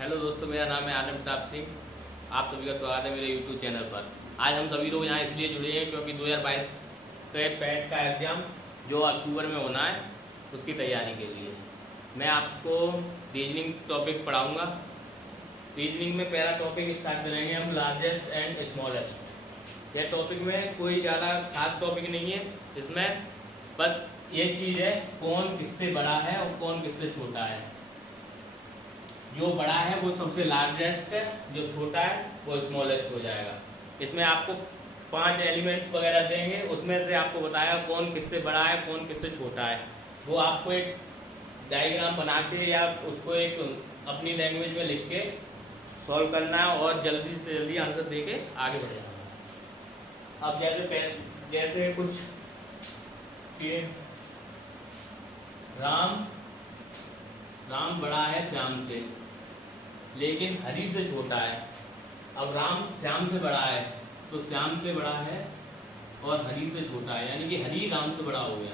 Hello दोस्तों, मेरा नाम है आनंद प्रताप सिंह। आप सभी का स्वागत है मेरे यूट्यूब चैनल पर। आज हम सभी लोग यहाँ इसलिए जुड़े हैं क्योंकि 2022 के पैट का एग्ज़ाम जो अक्टूबर में होना है उसकी तैयारी के लिए मैं आपको रीजनिंग टॉपिक पढ़ाऊँगा। रीजनिंग में पहला टॉपिक स्टार्ट करेंगे हम, लार्जेस्ट एंड स्मॉलेस्ट। यह टॉपिक में कोई ज़्यादा खास टॉपिक नहीं है, इसमें बस ये चीज़ है कौन किससे बड़ा है और कौन किससे छोटा है। जो बड़ा है वो सबसे लार्जेस्ट है, जो छोटा है वो स्मॉलेस्ट हो जाएगा। इसमें आपको 5 एलिमेंट्स वगैरह देंगे, उसमें से आपको बताएगा कौन किससे बड़ा है कौन किससे छोटा है। वो आपको एक डायग्राम बना के या उसको एक अपनी लैंग्वेज में लिख के सॉल्व करना है और जल्दी से जल्दी आंसर दे के आगे बढ़ जाना है। अब जैसे कुछ कि राम बड़ा है श्याम से लेकिन हरी से छोटा है। अब राम श्याम से बड़ा है तो श्याम से बड़ा है और हरी से छोटा है, यानी कि हरी राम से बड़ा हो गया।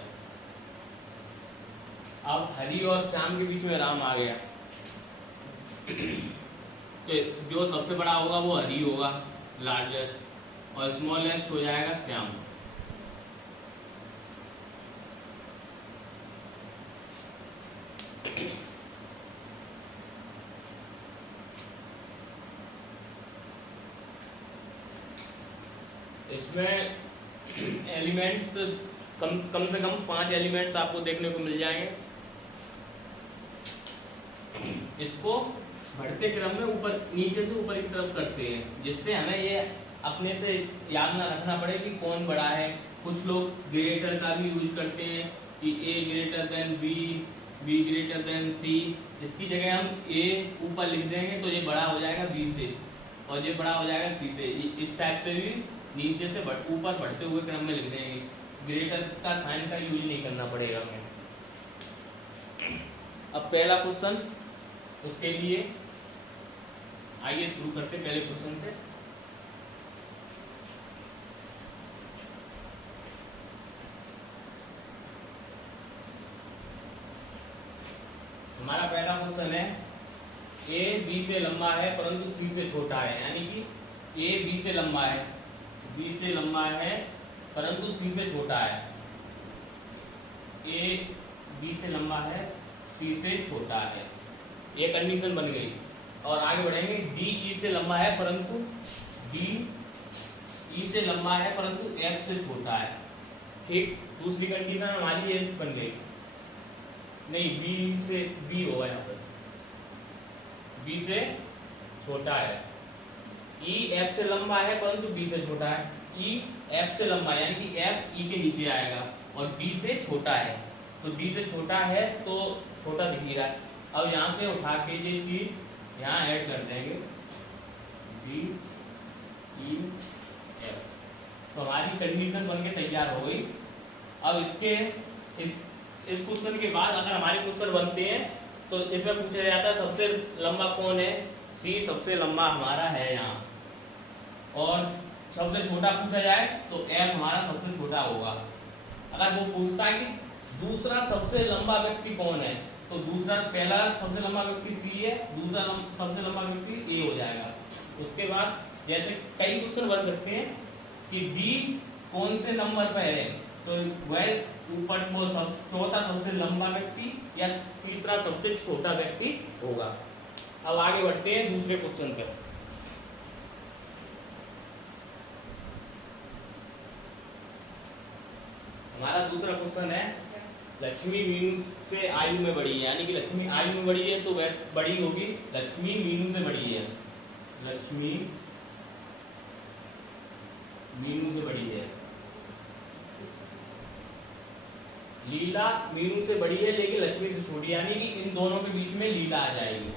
अब हरी और श्याम के बीच में राम आ गया तो जो सबसे बड़ा होगा वो हरी होगा, लार्जेस्ट, और स्मॉलेस्ट हो जाएगा श्याम। इसमें एलिमेंट्स कम से कम 5 एलिमेंट्स आपको देखने को मिल जाएंगे। इसको बढ़ते क्रम में ऊपर नीचे से ऊपर की तरफ करते हैं, जिससे हमें ये अपने से याद ना रखना पड़े कि कौन बड़ा है। कुछ लोग ग्रेटर का भी यूज करते हैं कि A greater than B, B greater than C. इसकी जगह हम ए ऊपर लिख देंगे तो ये बड़ा हो जाएगा बी से और ये बड़ा हो जाएगा सी से। इस टाइप से भी नीचे से ऊपर बढ़ते हुए क्रम में लिख देंगे। ग्रेटर का साइन का यूज नहीं करना पड़ेगा हमें। अब पहला क्वेश्चन, उसके लिए आइए शुरू करते पहले क्वेश्चन से। हमारा पहला क्वेश्चन है, ए बी से लंबा है परंतु सी से छोटा है, यानी कि ए बी से लंबा है, बी से लंबा है परंतु सी से छोटा है। ए बी से लंबा है, सी से छोटा है, ये कंडीशन बन गई। और आगे बढ़ेंगे, डी ई से लंबा है परंतु डी ई से लंबा है परंतु एफ से छोटा है। ठीक, दूसरी कंडीशन हमारी ये बन गई, नहीं बी से बी होगा यहाँ पर, बी से छोटा है। ई एफ से लंबा है परंतु बी से छोटा है। ई एफ से लंबा यानी कि एफ ई के नीचे आएगा और बी से छोटा है, तो बी से छोटा है तो छोटा दिख रहा है। अब यहाँ से उठा के ये चीज यहाँ ऐड कर देंगे, बी ई एफ, तो हमारी कंडीशन बन के तैयार हो गई। अब इस क्वेश्चन के बाद अगर हमारे क्वेश्चन बनते हैं तो इसमें पूछा जाता है सबसे लंबा कौन है। सी सबसे लंबा हमारा है यहाँ, और सबसे छोटा पूछा जाए तो एफ हमारा सबसे छोटा होगा। अगर वो पूछता है कि दूसरा सबसे लंबा व्यक्ति कौन है, तो दूसरा, पहला सबसे लंबा व्यक्ति सी है, दूसरा सबसे लंबा व्यक्ति ए हो जाएगा। उसके बाद जैसे कई क्वेश्चन बन सकते हैं कि डी कौन से नंबर पर है, तो वह ऊपर वो चौथा सबसे लंबा व्यक्ति या तीसरा सबसे छोटा व्यक्ति होगा। अब आगे बढ़ते हैं दूसरे क्वेश्चन पर। हमारा दूसरा क्वेश्चन है, लक्ष्मी मीनू से आयु में बड़ी है, यानी कि लक्ष्मी आयु में बड़ी है तो वह बड़ी होगी, लक्ष्मी मीनू से बड़ी है, लक्ष्मी मीनू से बड़ी है। लीला मीनू से बड़ी है लेकिन लक्ष्मी से छोटी, यानी कि इन दोनों के बीच में लीला आ जाएगी।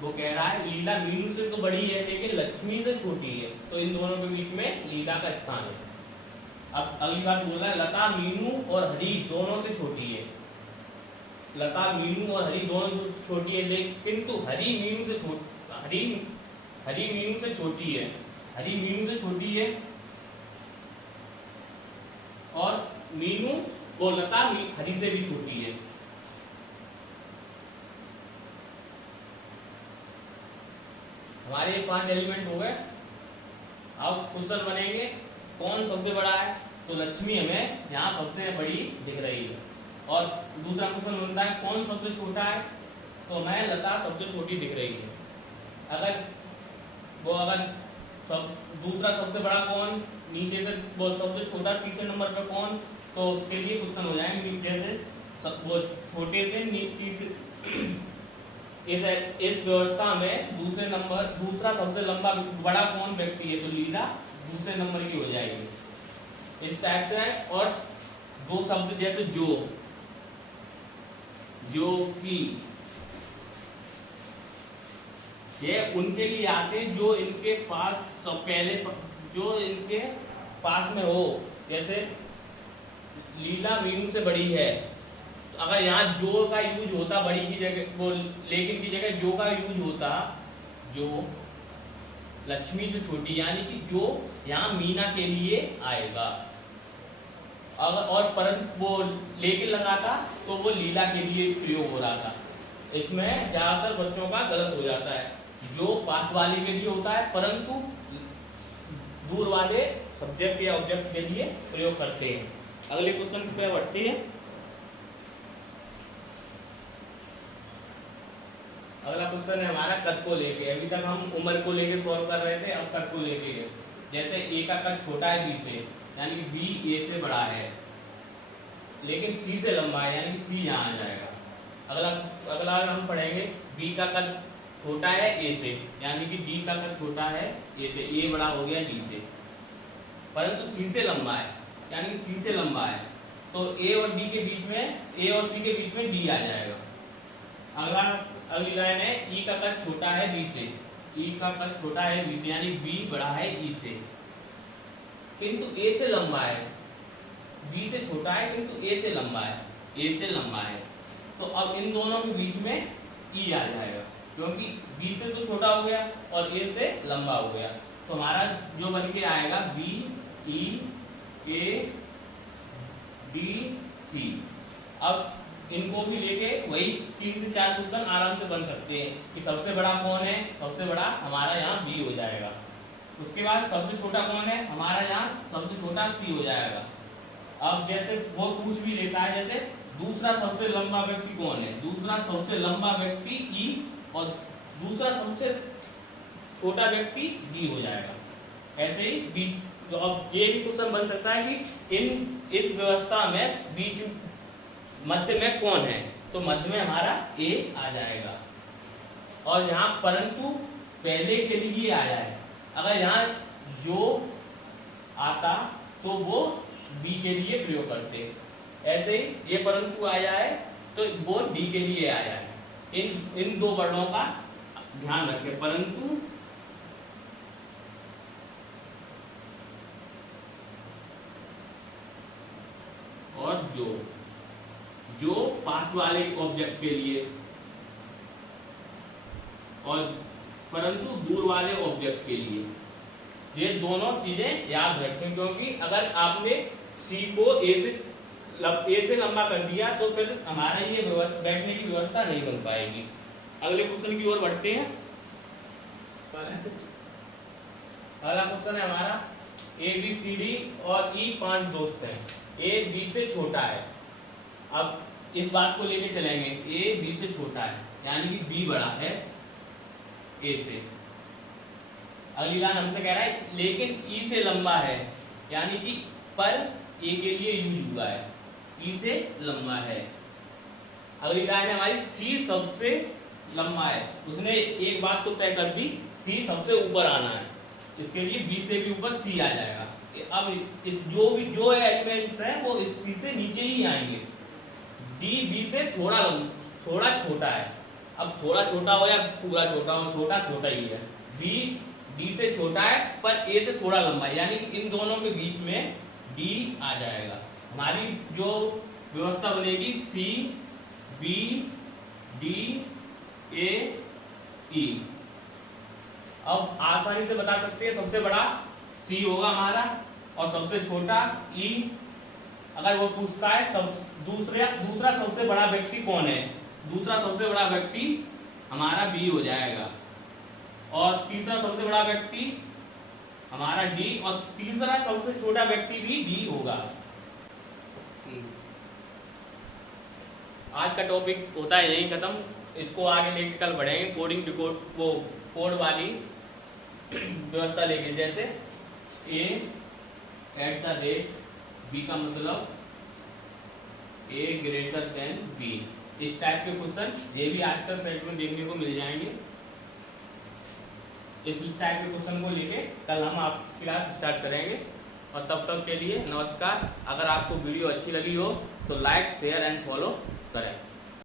वो कह रहा है लीला मीनू से तो बड़ी है लेकिन लक्ष्मी से छोटी है, तो इन दोनों के बीच में लीला का स्थान है। अब अगली बात बोल रहा है, लता मीनू और हरी दोनों से छोटी है। लता मीनू और हरी दोनों से छोटी है, लेकिन तो हरी मीनू से छोटी है, हरी मीनू से छोटी है और मीनू वो लता हरी से भी छोटी है। हमारे ये 5 एलिमेंट हो गए। अब क्वेश्चन बनेंगे कौन सबसे बड़ा है, तो लक्ष्मी हमें यहाँ सबसे बड़ी दिख रही है। और दूसरा क्वेश्चन बनता है कौन सबसे छोटा है, तो हमें लता सबसे छोटी दिख रही है। अगर सब दूसरा सबसे बड़ा कौन, नीचे से वो सबसे छोटा तीसरे नंबर पर कौन, तो उसके लिए क्वेश्चन हो जाएंगे नीचे से वो छोटे से तीसरे। इस व्यवस्था में दूसरा सबसे लंबा बड़ा कौन व्यक्ति है, तो लीला दूसरे नंबर की हो जाएगी। इस टाइप से है। और दो शब्द जैसे जो की, ये उनके लिए आते हैं जो इनके पास पहले जो इनके पास में हो। जैसे लीला मीनू से बड़ी है, तो अगर यहाँ जो का यूज होता बड़ी की जगह, वो लेकिन की जगह जो का यूज होता, जो लक्ष्मी से छोटी, यानी कि जो यहाँ मीना के लिए आएगा। अगर और परंतु वो लेकिन लगाता तो वो लीला के लिए प्रयोग हो रहा था। इसमें ज्यादातर बच्चों का गलत हो जाता है। जो पास वाले के लिए होता है परंतु दूर वाले सब्जेक्ट या ऑब्जेक्ट के लिए प्रयोग करते हैं। अगले क्वेश्चन पे बढ़ते हैं। अगला क्वेश्चन है हमारा कद को लेके। अभी तक हम उम्र को लेके सॉल्व कर रहे थे, अब कद को लेके। जैसे ए का कद छोटा है बी से, यानी कि बी ए से बड़ा है, लेकिन सी से लंबा है, यानी कि सी यहाँ आ जाएगा। अगला हम पढ़ेंगे बी का कद छोटा है ए से, यानी कि डी का कद छोटा है ए से, ए बड़ा हो गया डी से, परंतु सी से लंबा है, यानी कि सी से लंबा है, तो ए और डी के बीच में, ए और सी के बीच में डी आ जाएगा। अगली लाइन है ई का कद छोटा है बी से, ई का कद छोटा है बी से, यानी बी बड़ा है ई से, किंतु ए से लंबा है। बी से छोटा है किंतु ए से लंबा है, ए से लंबा है, तो अब इन दोनों के बीच में ई आ जाएगा, क्योंकि बी से तो छोटा हो गया और ए से लंबा हो गया। तो हमारा जो बन के आएगा B E A D C. अब इनको भी लेके वही 3 से 4 क्वेश्चन आराम से बन सकते हैं कि सबसे बड़ा कौन है, सबसे बड़ा हमारा यहाँ बी हो जाएगा। उसके बाद सबसे छोटा कौन है, हमारा यहाँ सबसे छोटा सी हो जाएगा। अब जैसे वो पूछ भी लेता है, जैसे दूसरा सबसे लंबा व्यक्ति कौन है, दूसरा सबसे लंबा व्यक्ति ई और दूसरा सबसे छोटा व्यक्ति डी हो जाएगा। ऐसे ही बी। तो अब ये भी क्वेश्चन बन सकता है कि इस व्यवस्था में बीच मध्य में कौन है, तो मध्य में हमारा ए आ जाएगा। और यहाँ परंतु पहले के लिए आया है, अगर यहाँ जो आता तो वो बी के लिए प्रयोग करते। ऐसे ही ये परंतु आया है तो वो डी के लिए आया है। इन दो वर्णों का ध्यान रखें, परंतु और जो पास वाले ऑब्जेक्ट के लिए और परंतु दूर वाले ऑब्जेक्ट के लिए, ये दोनों चीजें याद रखें, क्योंकि अगर आपने सी को ए से लंबा कर दिया तो फिर हमारा ये बैठने की व्यवस्था नहीं बन पाएगी। अगले क्वेश्चन की ओर बढ़ते हैं। अगला क्वेश्चन है हमारा ए बी सी डी और ई 5 दोस्त हैं, ए बी से छोटा है। अब इस बात को लेके चलेंगे, ए बी से छोटा है यानी कि बी बड़ा है ए से। अगली लाइन हमसे कह रहा है लेकिन ई से लंबा है, यानी कि पर ए के लिए यूज हुआ है, ई से लंबा है। अगली लाइन है हमारी सी सबसे लंबा है। उसने एक बात तो तय कर दी, सी सबसे ऊपर आना है, इसके लिए बी से भी ऊपर सी आ जाएगा। अब इस जो एलिमेंट्स हैं वो सी से नीचे ही आएंगे। डी बी से थोड़ा छोटा है। अब थोड़ा छोटा हो या पूरा छोटा हो, छोटा ही है। बी डी से छोटा है पर ए से थोड़ा लंबा है, यानी कि इन दोनों के बीच में डी आ जाएगा। हमारी जो व्यवस्था बनेगी सी बी डी ए ई। अब आसानी से बता सकते हैं सबसे बड़ा सी होगा हमारा और सबसे छोटा ई। अगर वो पूछता है दूसरा सबसे बड़ा व्यक्ति कौन है, दूसरा सबसे बड़ा व्यक्ति हमारा बी हो जाएगा। और तीसरा सबसे बड़ा व्यक्ति हमारा डी, और तीसरा सबसे छोटा व्यक्ति भी डी होगा। आज का टॉपिक होता है यही खत्म, इसको आगे लेके कल बढ़ेंगे कोडिंग डिकोड, वो कोड वाली व्यवस्था लेके, जैसे a@, b का मतलब a ग्रेटर देन b, इस टाइप के क्वेश्चन ये भी आजकल पेट में देखने को मिल जाएंगे। इस टाइप के क्वेश्चन को लेके कल हम आप क्लास स्टार्ट करेंगे, और तब तक के लिए नमस्कार। अगर आपको वीडियो अच्छी लगी हो तो लाइक शेयर एंड फॉलो करें।